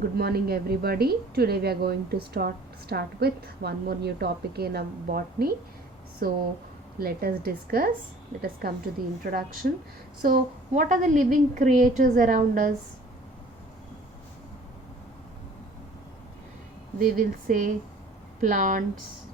Good morning, everybody. Today we are going to start with one more new topic in botany. So let us discuss. Let us come to the introduction. So, what are the living creatures around us? We will say plants,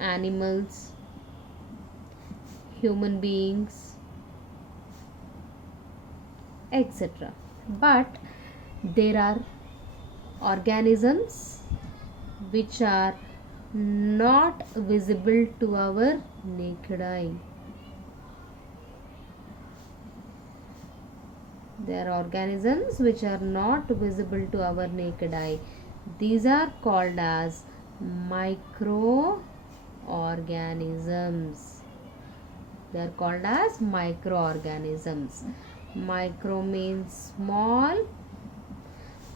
animals, human beings, etc. But there are organisms which are not visible to our naked eye. There are organisms which are not visible to our naked eye. These are called as microorganisms. They are called as microorganisms. Micro means small.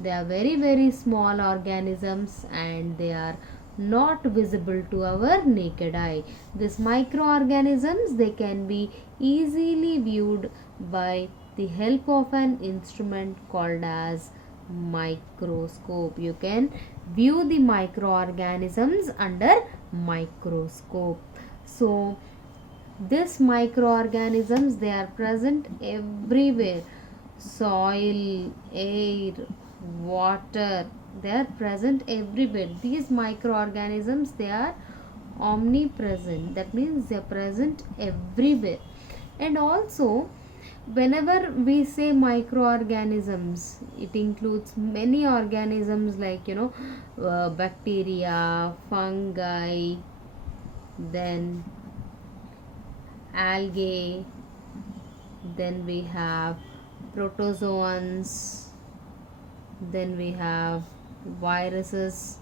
They are very small organisms and they are not visible to our naked eye. These microorganisms, they can be easily viewed by the help of an instrument called as microscope. You can view the microorganisms under microscope. So these microorganisms, they are present everywhere: soil, air, water. They are present everywhere. These microorganisms, they are omnipresent. That means they are present everywhere. And also, whenever we say microorganisms, it includes many organisms like bacteria, fungi, then algae, then we have protozoans, then we have viruses.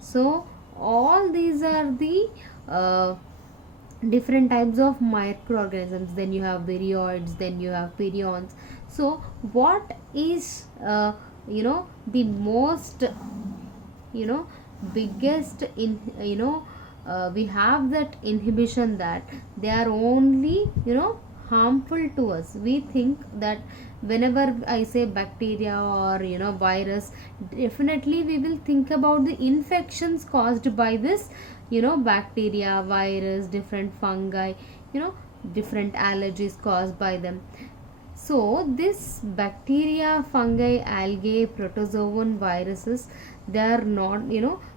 So all these are the different types of microorganisms. Then you have virions, then you have prions. So what is the most biggest in we have that inhibition that they are only harmful to us. We think that whenever I say bacteria or virus, definitely we will think about the infections caused by this bacteria, virus, different fungi, different allergies caused by them. So this bacteria, fungi, algae, protozoan, viruses, they are not,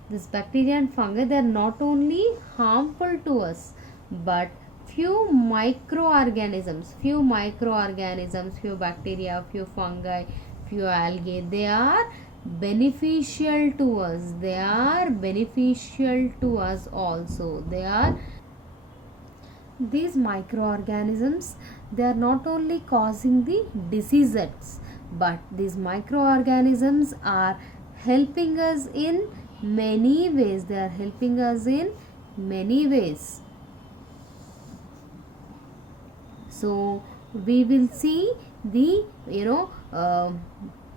this bacteria and fungi, they are not only harmful to us, but few microorganisms, few bacteria, few fungi, few algae, they are beneficial to us. They are beneficial to us also. These microorganisms, they are not only causing the diseases, but these microorganisms are helping us in many ways. They are helping us in many ways. So we will see the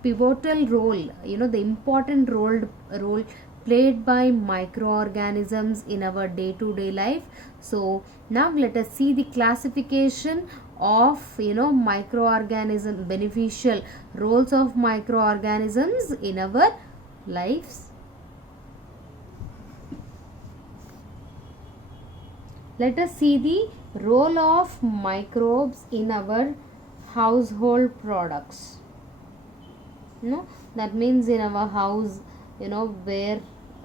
pivotal role, the important role played by microorganisms in our day to day life. So now let us see the classification of microorganism, beneficial roles of microorganisms in our lives. Let us see the role of microbes in our household products. That means in our house, where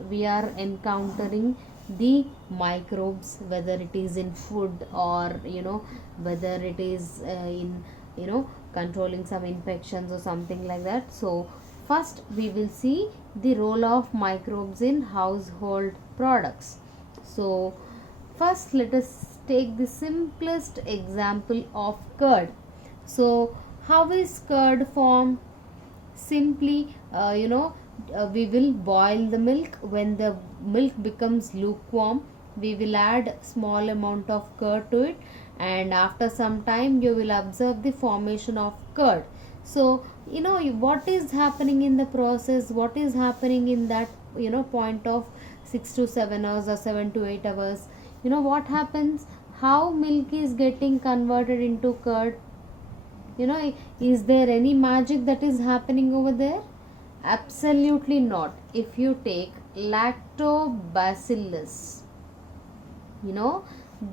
we are encountering the microbes, whether it is in food or whether it is in controlling some infections or something like that. So first we will see the role of microbes in household products. So first let us take the simplest example of curd. So how is curd formed? Simply we will boil the milk. When the milk becomes lukewarm, we will add small amount of curd to it, and after some time you will observe the formation of curd. So what is happening in the process, what is happening in that point of 6 to 7 hours or 7 to 8 hours. What happens, how milk is getting converted into curd. Is there any magic that is happening over there? Absolutely not. If you take lactobacillus, you know,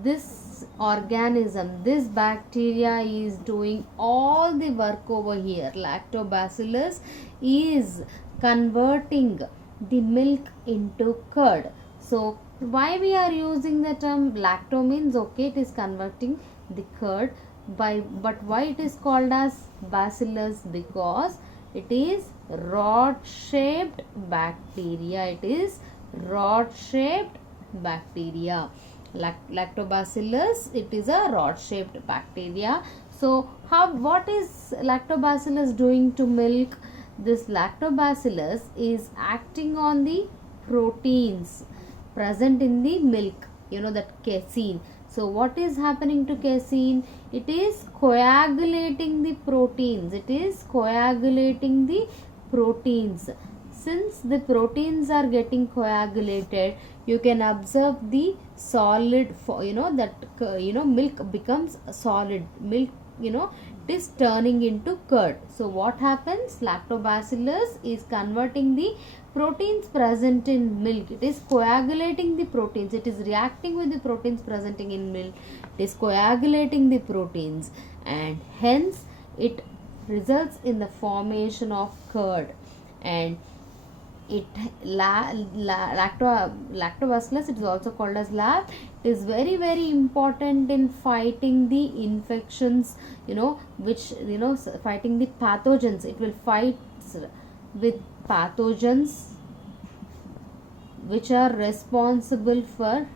this organism, this bacteria is doing all the work over here. Lactobacillus is converting the milk into curd. So why we are using the term lacto means, okay, it is converting the curd, but why it is called as bacillus? Because it is rod shaped bacteria. It is rod shaped bacteria. Lactobacillus, it is a rod shaped bacteria. So what is lactobacillus doing to milk? This lactobacillus is acting on the proteins present in the milk, that casein. So what is happening to casein? It is coagulating the proteins. It is coagulating the proteins. Since the proteins are getting coagulated, you can observe the solid, milk becomes solid. Milk, it is turning into curd. So what happens? Lactobacillus is converting the proteins present in milk. It is coagulating the proteins. It is reacting with the proteins presenting in milk. It is coagulating the proteins, and hence it results in the formation of curd. And lactobacillus, it is also called as lab. It is very, very important in fighting the infections, fighting the pathogens. It will fight with pathogens which are responsible for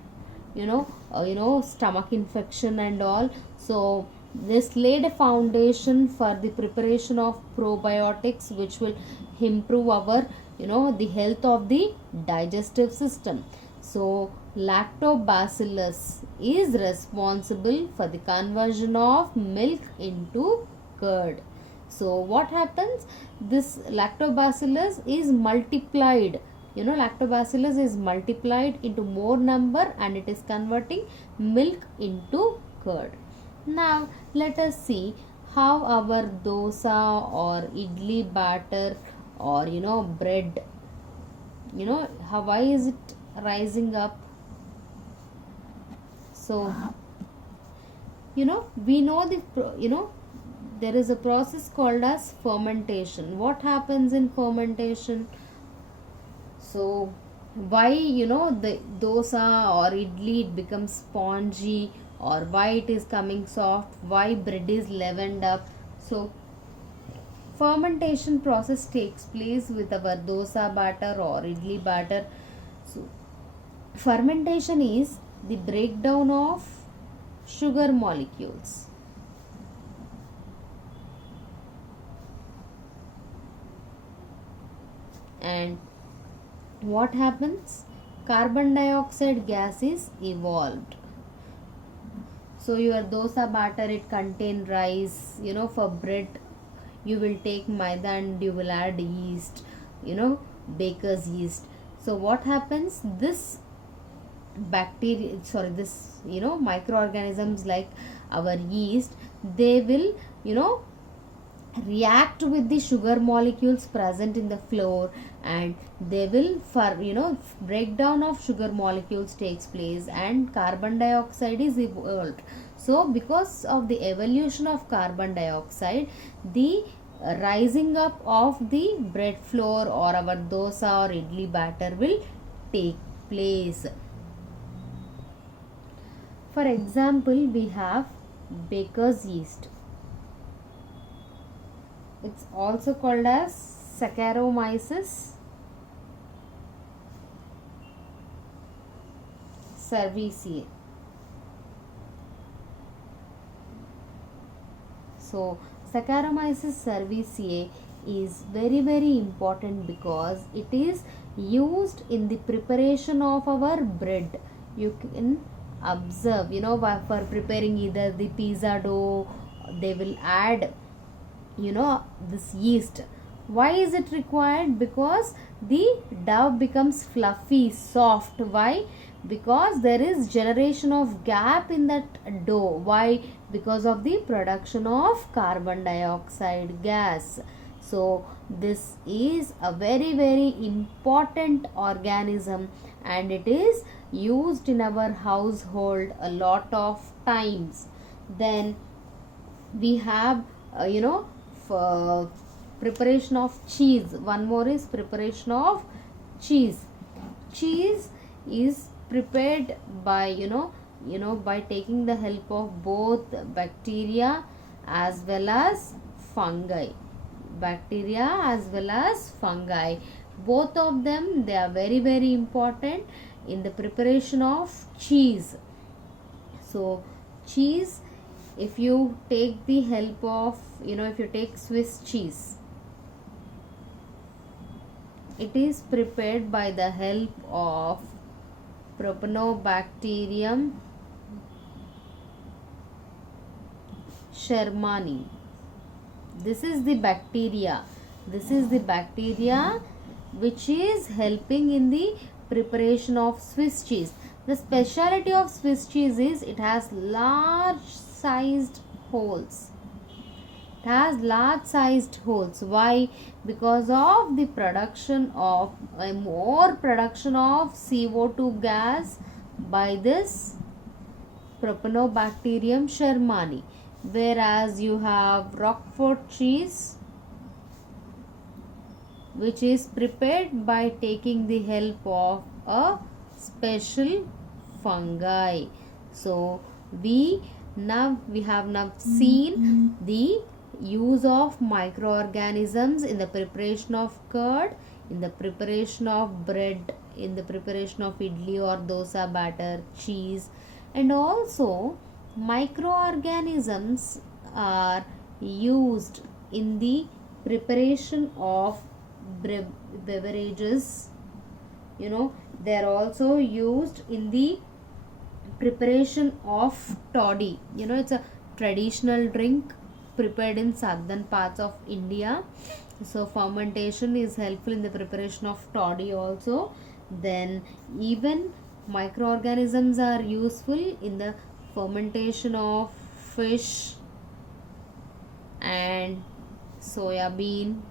stomach infection and all. So this laid a foundation for the preparation of probiotics, which will improve our the health of the digestive system. So lactobacillus is responsible for the conversion of milk into curd. So what happens? This lactobacillus is multiplied. Lactobacillus is multiplied into more number, and it is converting milk into curd. Now let us see how our dosa or idli batter or bread, why is it rising up? So we know there is a process called as fermentation. What happens in fermentation? So why the dosa or idli it becomes spongy, or why it is coming soft, why bread is leavened up? So fermentation process takes place with our dosa batter or idli batter. So fermentation is the breakdown of sugar molecules. And what happens? Carbon dioxide gas is evolved. So your dosa batter, it contain rice. For bread you will take maida and you will add yeast, baker's yeast. So what happens? This microorganisms like our yeast, they will react with the sugar molecules present in the flour, and they will breakdown of sugar molecules takes place, and carbon dioxide is evolved. So because of the evolution of carbon dioxide, the rising up of the bread flour or our dosa or idli batter will take place. For example, we have baker's yeast. It's also called as Saccharomyces cerevisiae. So Saccharomyces cerevisiae is very, very important because it is used in the preparation of our bread. You can observe, for preparing either the pizza dough, they will add this yeast. Why is it required? Because the dough becomes fluffy, soft. Why? Because there is generation of gap in that dough. Why? Because of the production of carbon dioxide gas. So this is a very very important organism, and it is used in our household a lot of times. Then we have for preparation of cheese. One more is preparation of cheese. Cheese is prepared by by taking the help of both bacteria as well as fungi. Bacteria as well as fungi, both of them, they are very very important in the preparation of cheese. So cheese, if you take the help of if you take Swiss cheese, it is prepared by the help of Propionobacterium shermani. This is the bacteria which is helping in the preparation of Swiss cheese. The speciality of Swiss cheese is it has large sized holes. It has large sized holes. Why? Because of the production of more production of CO2 gas by this Propionobacterium shermani. Whereas you have Roquefort cheese, which is prepared by taking the help of a special fungi. So we have now seen the use of microorganisms in the preparation of curd, in the preparation of bread, in the preparation of idli or dosa batter, cheese, and also microorganisms are used in the preparation of beverages. They are also used in the preparation of toddy. It's a traditional drink prepared in southern parts of India. So fermentation is helpful in the preparation of toddy also. Then even microorganisms are useful in the fermentation of fish and soya bean